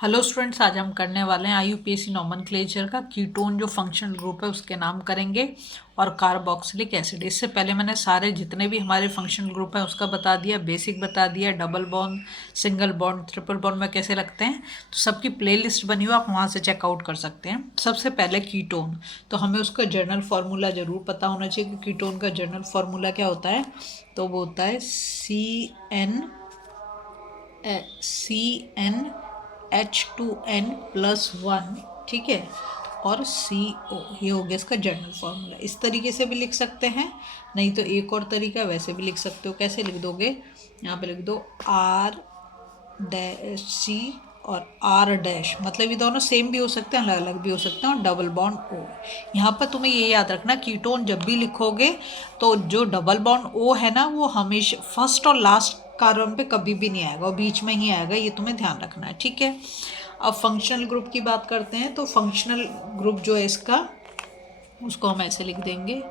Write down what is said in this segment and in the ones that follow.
Hello students, आज हम करने वाले हैं आईयूपीएसी नोमेनक्लेचर का कीटोन जो फंक्शनल ग्रुप है उसके नाम करेंगे और कार्बोक्सिलिक एसिड। इससे पहले मैंने सारे जितने भी हमारे फंक्शनल ग्रुप हैं उसका बता दिया, बेसिक बता दिया, double bond, single bond, triple bond में कैसे लगते हैं। तो सबकी प्लेलिस्ट बनी हुई, आप वहाँ से चेकआउट कर सकते हैं। सबसे पहले कीटोन, तो हमें उसका जर्नल फार्मूला ज़रूर पता होना चाहिए कि कीटोन का जर्नल फार्मूला क्या होता है। तो वो होता है CnH2n+1, ठीक है, और CO, ये हो गया इसका जर्नल फार्मूला। इस तरीके से भी लिख सकते हैं, नहीं तो एक और तरीका वैसे भी लिख सकते हो। कैसे लिख दोगे, यहाँ पे लिख दो R-C और R-, मतलब ये दोनों सेम भी हो सकते हैं, अलग अलग भी हो सकते हैं, और डबल बॉन्ड O। यहाँ पर तुम्हें ये याद रखना, कीटोन जब भी लिखोगे तो जो डबल बॉन्ड O है ना, वो हमेशा फर्स्ट और लास्ट कार्बन पे कभी भी नहीं आएगा, और बीच में ही आएगा, ये तुम्हें ध्यान रखना है, ठीक है। अब फंक्शनल ग्रुप की बात करते हैं। तो फंक्शनल ग्रुप जो है इसका, उसको हम ऐसे लिख देंगे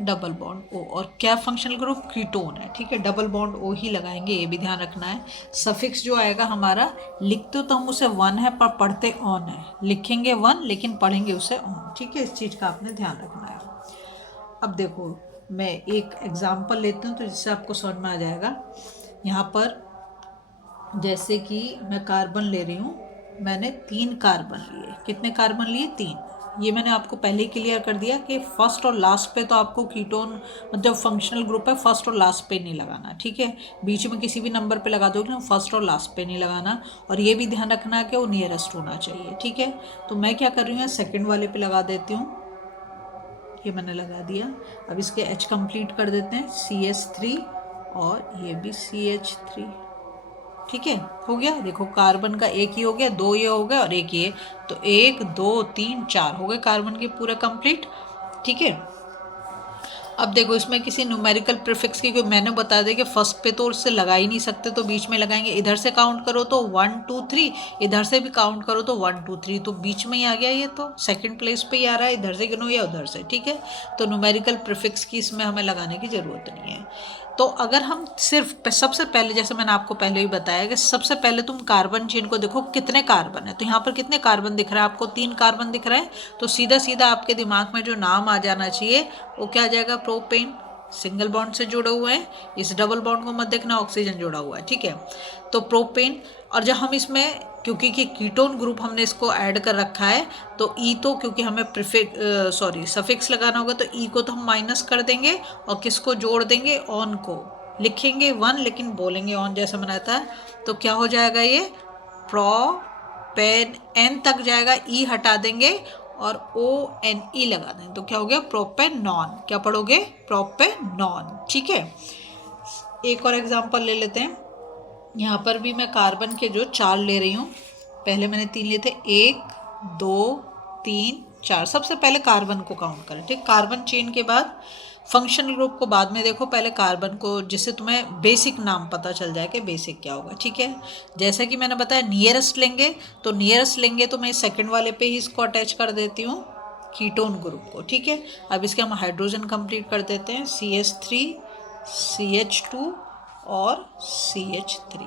डबल बॉन्ड O। और क्या फंक्शनल ग्रुप, कीटोन है, ठीक है, डबल बॉन्ड O ही लगाएंगे, ये भी ध्यान रखना है। सफिक्स जो आएगा हमारा, लिखते तो हम उसे वन है पर पढ़ते ऑन है, लिखेंगे वन लेकिन पढ़ेंगे उसे ऑन, ठीक है, इस चीज़ का आपने ध्यान रखना है। अब देखो, मैं एक एग्जाम्पल लेती हूँ तो जिससे आपको समझ में आ जाएगा। यहाँ पर जैसे कि मैं कार्बन ले रही हूँ, मैंने 3 कार्बन लिए। कितने कार्बन लिए, 3। ये मैंने आपको पहले ही क्लियर कर दिया कि फर्स्ट और लास्ट पे तो आपको कीटोन, मतलब फंक्शनल ग्रुप है, फर्स्ट और लास्ट पे नहीं लगाना, ठीक है। बीच में किसी भी नंबर पे लगा दोगे ना, फर्स्ट और लास्ट पे नहीं लगाना। और ये भी ध्यान रखना है कि वो नियरेस्ट होना चाहिए, ठीक है। तो मैं क्या कर रही हूँ, सेकेंड वाले पे लगा देती हूँ, ये मैंने लगा दिया। अब इसके H कंप्लीट कर देते हैं, CH3, और ये भी CH3, ठीक है, हो गया। देखो कार्बन का एक ही हो गया, 2 ये हो गए और एक ये, तो 1 2 3 4 हो गए कार्बन के पूरे कंप्लीट, ठीक है। अब देखो, इसमें किसी न्यूमेरिकल प्रीफिक्स की, कोई मैंने बता दिया कि फर्स्ट पे तो उससे लगा ही नहीं सकते, तो बीच में लगाएंगे। इधर से काउंट करो तो 1 2 3, इधर से भी काउंट करो तो 1 2 3, तो बीच में ही आ गया, ये तो सेकंड प्लेस पे ही आ रहा है, इधर से गिनो या उधर से, ठीक है। तो न्यूमेरिकल प्रीफिक्स की इसमें हमें लगाने की ज़रूरत नहीं है। तो अगर हम सिर्फ सबसे पहले, जैसे मैंने आपको पहले ही बताया कि सबसे पहले तुम कार्बन चेन को देखो कितने कार्बन है। तो यहाँ पर कितने कार्बन दिख रहा है आपको, 3 कार्बन दिख रहे हैं। तो सीधा सीधा आपके दिमाग में जो नाम आ जाना चाहिए वो क्या आ जाएगा, प्रोपेन, सिंगल बॉन्ड से जुड़े हुए हैं। इस डबल बॉन्ड को मत देखना, ऑक्सीजन जुड़ा हुआ है, ठीक है। तो प्रोपेन, और जब हम इसमें, क्योंकि कि कीटोन ग्रुप हमने इसको ऐड कर रखा है, तो ई तो क्योंकि हमें सफिक्स लगाना होगा, तो ई को तो हम माइनस कर देंगे और किसको जोड़ देंगे, ऑन को। लिखेंगे वन लेकिन बोलेंगे ऑन, जैसा बनाता है। तो क्या हो जाएगा, ये प्रोपेन, एन तक जाएगा, ई हटा देंगे और ONE लगा दें, तो क्या हो गया, प्रोपेनॉन। क्या पढ़ोगे, प्रोपेनॉन, ठीक है। एक और एग्जांपल ले लेते हैं। यहाँ पर भी मैं कार्बन के जो 4 ले रही हूँ, पहले मैंने 3 लिए थे, 1 2 3 4। सबसे पहले कार्बन को काउंट करें, ठीक। कार्बन चेन के बाद फंक्शनल ग्रुप को बाद में देखो, पहले कार्बन को, जिससे तुम्हें बेसिक नाम पता चल जाए कि बेसिक क्या होगा, ठीक है। जैसा कि मैंने बताया, नियरेस्ट लेंगे, तो नियरेस्ट लेंगे तो मैं सेकंड वाले पे ही इसको अटैच कर देती हूँ, कीटोन ग्रुप को, ठीक है। अब इसके हम हाइड्रोजन कंप्लीट कर देते हैं, CH3 CH2 और CH3।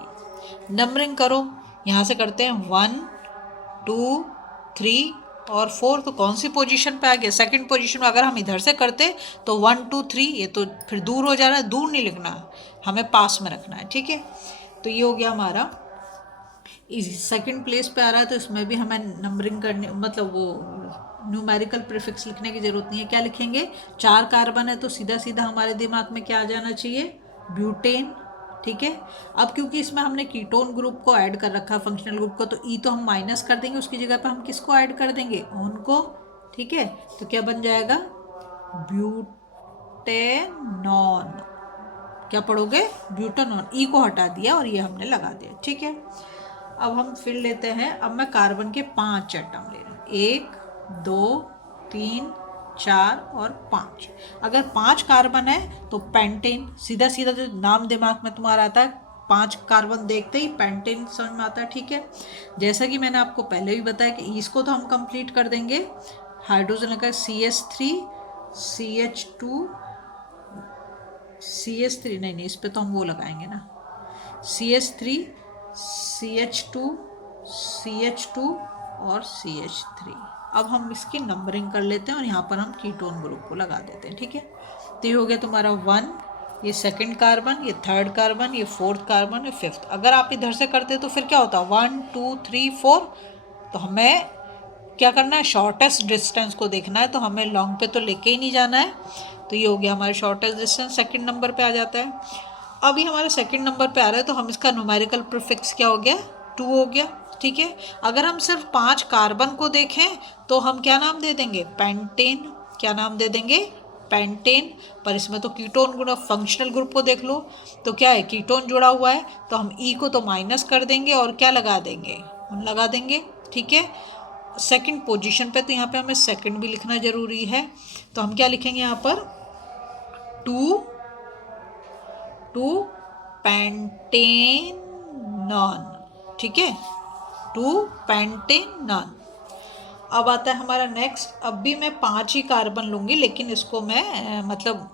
नंबरिंग करो, यहाँ से करते हैं 1 2 3 और 4, तो कौन सी पोजीशन पे आ गया, सेकंड पोजीशन में। अगर हम इधर से करते तो 1 2 3, ये तो फिर दूर हो जा रहा है, दूर नहीं लिखना, हमें पास में रखना है, ठीक है। तो ये हो गया हमारा, सेकंड प्लेस पे आ रहा है, तो इसमें भी हमें नंबरिंग करनी, मतलब वो न्यूमेरिकल प्रीफिक्स लिखने की ज़रूरत नहीं है। क्या लिखेंगे, 4 कार्बन है तो सीधा सीधा हमारे दिमाग में क्या आ जाना चाहिए, ब्यूटेन, ठीक है। अब क्योंकि इसमें हमने कीटोन ग्रुप को ऐड कर रखा है, फंक्शनल ग्रुप को, तो ई तो हम माइनस कर देंगे, उसकी जगह पे हम किसको ऐड कर देंगे, ऑन को, ठीक है। तो क्या बन जाएगा, ब्यूटेनॉन। क्या पढ़ोगे, ब्यूटेनॉन, ई को हटा दिया और ये हमने लगा दिया, ठीक है। अब हम फिर लेते हैं, अब मैं कार्बन के 5 एटम ले रही हूँ, 1 2 3 4 और 5। अगर 5 कार्बन है तो पेंटेन, सीधा सीधा जो नाम दिमाग में तुम्हारा आता है, 5 कार्बन देखते ही पेंटेन समझ में आता है, ठीक है। जैसा कि मैंने आपको पहले भी बताया कि इसको तो हम कंप्लीट कर देंगे, हाइड्रोजन लगा CH3 CH2 CH3, नहीं इस पे तो हम वो लगाएंगे ना, CH3 CH2, CH2 और CH3। अब हम इसकी नंबरिंग कर लेते हैं और यहाँ पर हम कीटोन ग्रुप को लगा देते हैं, ठीक है। तो ये हो गया तुम्हारा 1, ये सेकंड कार्बन, ये थर्ड कार्बन, ये फोर्थ कार्बन, ये फिफ्थ। अगर आप इधर से करते तो फिर क्या होता, 1 2 3 4। तो हमें क्या करना है, शॉर्टेस्ट डिस्टेंस को देखना है, तो हमें लॉन्ग पे तो लेके ही नहीं जाना है। तो ये हो गया हमारे शॉर्टेस्ट डिस्टेंस, सेकंड नंबर पे आ जाता है। अभी हमारे सेकंड नंबर पे आ रहा है, तो हम इसका न्यूमेरिकल प्रीफिक्स क्या हो गया, 2 हो गया, ठीक है। अगर हम सिर्फ 5 कार्बन को देखें तो हम क्या नाम दे देंगे, पेंटेन। क्या नाम दे देंगे, पेंटेन। पर इसमें तो कीटोन ग्रुप, फंक्शनल ग्रुप को देख लो तो क्या है, कीटोन जुड़ा हुआ है, तो हम ई को तो माइनस कर देंगे और क्या लगा देंगे, लगा देंगे, ठीक है। सेकंड पोजीशन पे, तो यहाँ पे हमें सेकंड भी लिखना जरूरी है, तो हम क्या लिखेंगे यहाँ पर, 2 पेंटेनॉन, ठीक है, 2 पेंटेनॉन। अब आता है हमारा नेक्स्ट। अब भी मैं 5 ही कार्बन लूँगी, लेकिन इसको मैं मतलब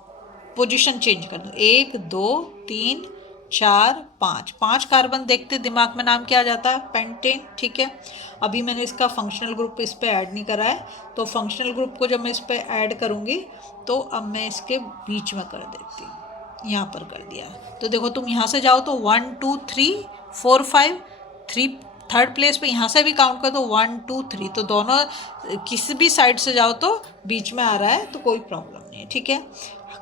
पोजीशन चेंज कर दूँ। 1 2 3 4 5, 5 कार्बन देखते दिमाग में नाम क्या आ जाता है, पेंटेन, ठीक है। अभी मैंने इसका फंक्शनल ग्रुप इस पे ऐड नहीं करा है, तो फंक्शनल ग्रुप को जब मैं इस पे ऐड करूँगी तो अब मैं इसके बीच में कर देती हूँ, यहाँ पर कर दिया। तो देखो तुम यहाँ से जाओ तो 1 2 3 4 5, 3 थर्ड प्लेस पे यहाँ से भी काउंट कर दो 1 2 3, तो दोनों किसी भी साइड से जाओ तो बीच में आ रहा है, तो कोई प्रॉब्लम नहीं है, ठीक है।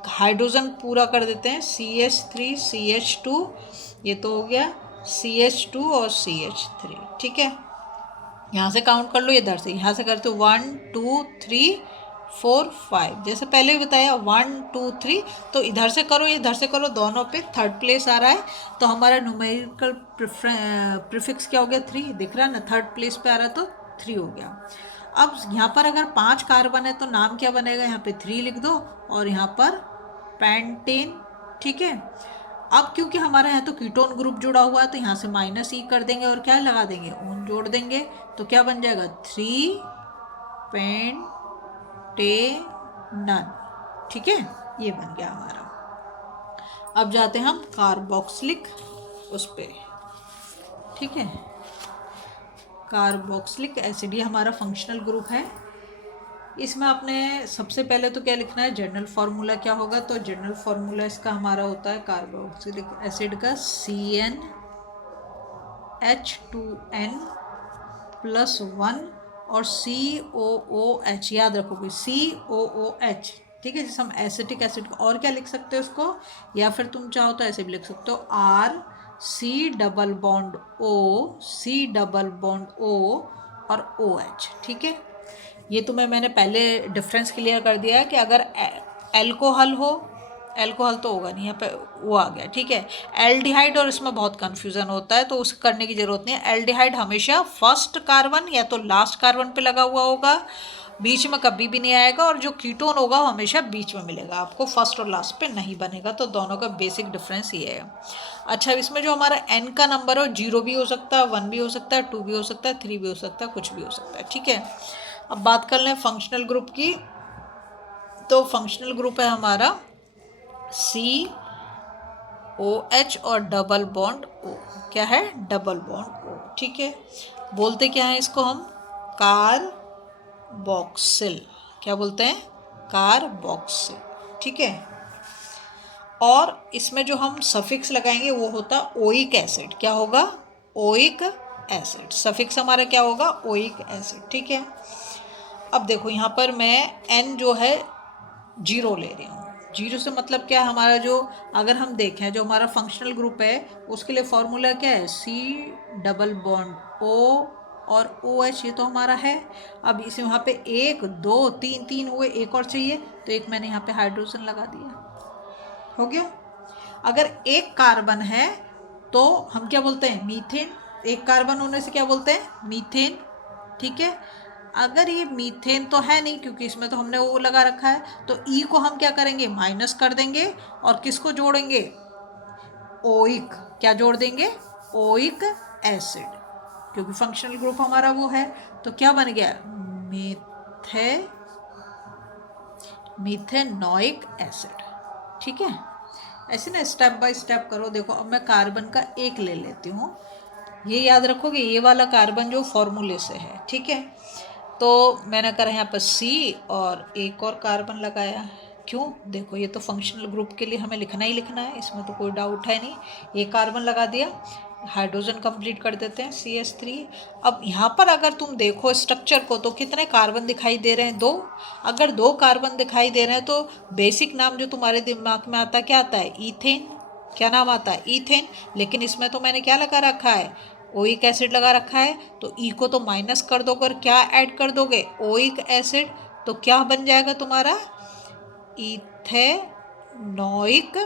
हाइड्रोजन पूरा कर देते हैं, CH3 CH2, ये तो हो गया CH2 और CH3, ठीक है। यहाँ से काउंट कर लो, इधर से यहाँ से करते हो 1 2 3 4 5, जैसे पहले भी बताया 1 2 3, तो इधर से करो इधर से करो, दोनों पे थर्ड प्लेस आ रहा है, तो हमारा न्यूमेरिकल प्रीफिक्स क्या हो गया, 3 दिख रहा है ना, थर्ड प्लेस पे आ रहा है तो 3 हो गया। अब यहाँ पर अगर 5 कार्बन है तो नाम क्या बनेगा, यहाँ पे 3 लिख दो और यहाँ पर पेंटेन, ठीक है। अब क्योंकि हमारा यहाँ तो कीटोन ग्रुप जुड़ा हुआ है, तो यहाँ से माइनस ई कर देंगे और क्या लगा देंगे, ओन जोड़ देंगे, तो क्या बन जाएगा, 3 पेंटेनन, ठीक है, ये बन गया हमारा। अब जाते हैं हम कार्बोक्सिलिक उस पे, ठीक है। कार्बोक्सिलिक एसिड, ये हमारा फंक्शनल ग्रुप है। इसमें आपने सबसे पहले तो क्या लिखना है, जनरल फार्मूला क्या होगा, तो जनरल फार्मूला इसका हमारा होता है कार्बोक्सिलिक एसिड का CnH2n+1 और COOH, याद रखोगे COOH, ठीक है। जैसे हम एसिटिक एसिड को और क्या लिख सकते हो इसको, या फिर तुम चाहो तो ऐसे भी लिख सकते हो RC+O और OH, ठीक है। ये तुम्हें मैंने पहले डिफरेंस क्लियर कर दिया है कि अगर एल्कोहल हो, एल्कोहल तो होगा नहीं, यहाँ पे वो आ गया, ठीक है। एल्डिहाइड और इसमें बहुत कन्फ्यूज़न होता है, तो उसे करने की ज़रूरत नहीं है। एल्डिहाइड हमेशा फर्स्ट कार्बन या तो लास्ट कार्बन पे लगा हुआ होगा, बीच में कभी भी नहीं आएगा, और जो कीटोन होगा वो हमेशा बीच में मिलेगा आपको, फर्स्ट और लास्ट पे नहीं बनेगा। तो दोनों का बेसिक डिफरेंस ये है। अच्छा, इसमें जो हमारा एन का नंबर हो, 0 भी हो सकता है, 1 भी हो सकता है, 2 भी हो सकता है, 3 भी हो सकता है, कुछ भी हो सकता है, ठीक है। अब बात कर लें फंक्शनल ग्रुप की, तो फंक्शनल ग्रुप है हमारा COH और डबल बॉन्ड O, क्या है, डबल बॉन्ड O, ठीक है। बोलते क्या है इसको हम, कार्बोक्सिल, क्या बोलते हैं, कार्बोक्सिल, ठीक है। और इसमें जो हम सफिक्स लगाएंगे वो होता ओइक एसिड, क्या होगा, ओइक एसिड, सफिक्स हमारा क्या होगा, ओइक एसिड, ठीक है। अब देखो यहाँ पर मैं N जो है 0 ले रही हूँ। 0 से मतलब क्या है, हमारा जो, अगर हम देखें जो हमारा फंक्शनल ग्रुप है उसके लिए फॉर्मूला क्या है, C+O और OH, ये तो हमारा है। अब इसे यहाँ पे 1 2 3 3 हुए, एक और चाहिए, तो एक मैंने यहाँ पे हाइड्रोजन लगा दिया, हो गया। अगर एक कार्बन है तो हम क्या बोलते हैं, मीथेन, एक कार्बन होने से क्या बोलते हैं, मीथेन, ठीक है। अगर ये मीथेन तो है नहीं क्योंकि इसमें तो हमने वो लगा रखा है, तो ई को हम क्या करेंगे, माइनस कर देंगे, और किसको जोड़ेंगे, ओइक, क्या जोड़ देंगे, ओइक एसिड, क्योंकि फंक्शनल ग्रुप हमारा वो है, तो क्या बन गया, मीथेनोइक एसिड, ठीक है। ऐसे ना स्टेप बाय स्टेप करो। देखो अब मैं कार्बन का एक ले लेती हूँ, ये याद रखोगे, ये वाला कार्बन जो फॉर्मूले से है, ठीक है। तो मैंने करा यहाँ पर सी और एक और कार्बन लगाया। क्यों? देखो ये तो फंक्शनल ग्रुप के लिए हमें लिखना ही लिखना है, इसमें तो कोई डाउट है नहीं। ये कार्बन लगा दिया, हाइड्रोजन कंप्लीट कर देते हैं CH3। अब यहाँ पर अगर तुम देखो स्ट्रक्चर को तो कितने कार्बन दिखाई दे रहे हैं? 2। अगर 2 कार्बन दिखाई दे रहे हैं तो बेसिक नाम जो तुम्हारे दिमाग में आता है क्या आता है? ईथेन। क्या नाम आता है? ईथेन। लेकिन इसमें तो मैंने क्या लगा रखा है? ओइक एसिड लगा रखा है। तो ई को तो माइनस कर दोगे और क्या ऐड कर दोगे? Oic acid. तो क्या बन जाएगा तुम्हारा? Ethanoic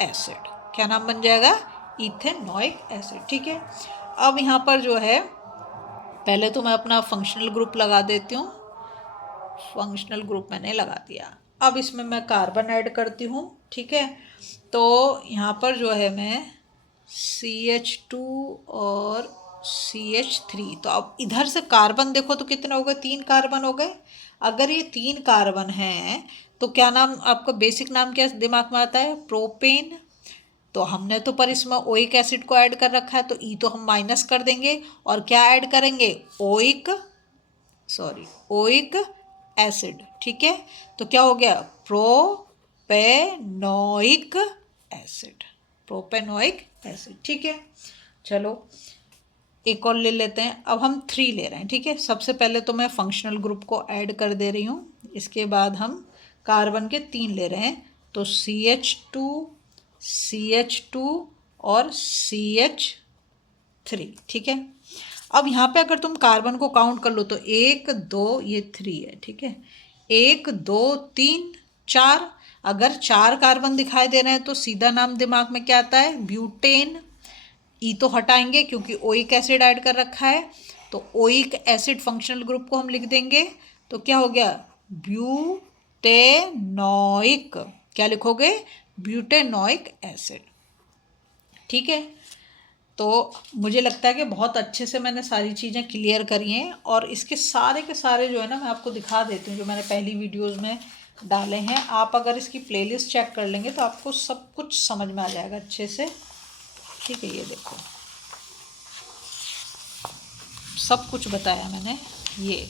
acid. क्या नाम बन जाएगा? इथेनॉइक एसिड, ठीक है। अब यहाँ पर जो है, पहले तो मैं अपना फंक्शनल ग्रुप लगा देती हूँ। फंक्शनल ग्रुप मैंने लगा दिया। अब इसमें मैं कार्बन ऐड करती हूँ, ठीक है। तो यहाँ पर जो है मैं CH2 और CH3, तो अब इधर से कार्बन देखो तो कितने हो गए? 3 कार्बन हो गए। अगर ये 3 कार्बन हैं तो क्या नाम आपका बेसिक नाम क्या दिमाग में आता है? प्रोपेन। तो हमने तो पर इसमें ओइक एसिड को ऐड कर रखा है, तो ई तो हम माइनस कर देंगे और क्या ऐड करेंगे? ओइक एसिड, ठीक है। तो क्या हो गया? Propanoic acid. प्रोपेनोइक एसिड, ठीक है। चलो एक और ले लेते हैं। अब हम 3 ले रहे हैं, ठीक है। सबसे पहले तो मैं फंक्शनल ग्रुप को ऐड कर दे रही हूँ, इसके बाद हम कार्बन के 3 ले रहे हैं। तो CH2 और CH3, ठीक है। अब यहाँ पे अगर तुम कार्बन को काउंट कर लो तो 1 2, ये 3 है, ठीक है। 1 2 3 4। अगर 4 कार्बन दिखाई दे रहे हैं तो सीधा नाम दिमाग में क्या आता है? ब्यूटेन। ई तो हटाएंगे क्योंकि ओइक एसिड ऐड कर रखा है, तो ओइक एसिड फंक्शनल ग्रुप को हम लिख देंगे। तो क्या हो गया? ब्यूटेनोइक। क्या लिखोगे? ब्यूटेनोइक एसिड, ठीक है। तो मुझे लगता है कि बहुत अच्छे से मैंने सारी चीज़ें क्लियर करी हैं, और इसके सारे के सारे जो है ना मैं आपको दिखा देती हूँ, जो मैंने पहली वीडियोस में डाले हैं। आप अगर इसकी प्लेलिस्ट चेक कर लेंगे तो आपको सब कुछ समझ में आ जाएगा अच्छे से, ठीक है। ये देखो सब कुछ बताया मैंने। ये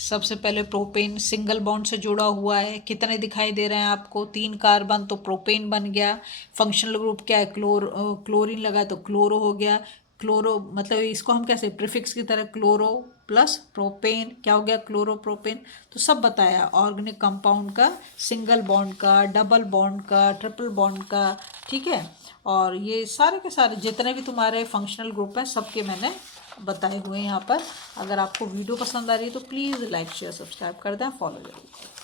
सबसे पहले प्रोपेन सिंगल बॉन्ड से जुड़ा हुआ है, कितने दिखाई दे रहे हैं आपको? 3 कार्बन, तो प्रोपेन बन गया। फंक्शनल ग्रुप क्या है? क्लोरीन लगा तो क्लोरो हो गया। क्लोरो मतलब इसको हम कैसे प्रीफिक्स की तरह क्लोरो प्लस प्रोपेन, क्या हो गया? क्लोरोप्रोपेन। तो सब बताया ऑर्गेनिक कंपाउंड का, सिंगल बॉन्ड का, डबल बॉन्ड का, ट्रिपल बॉन्ड का, ठीक है। और ये सारे के सारे जितने भी तुम्हारे फंक्शनल ग्रुप हैं सबके मैंने बताए हुए हैं यहाँ पर। अगर आपको वीडियो पसंद आ रही है तो प्लीज़ लाइक शेयर सब्सक्राइब कर दें, फॉलो जरूर करें।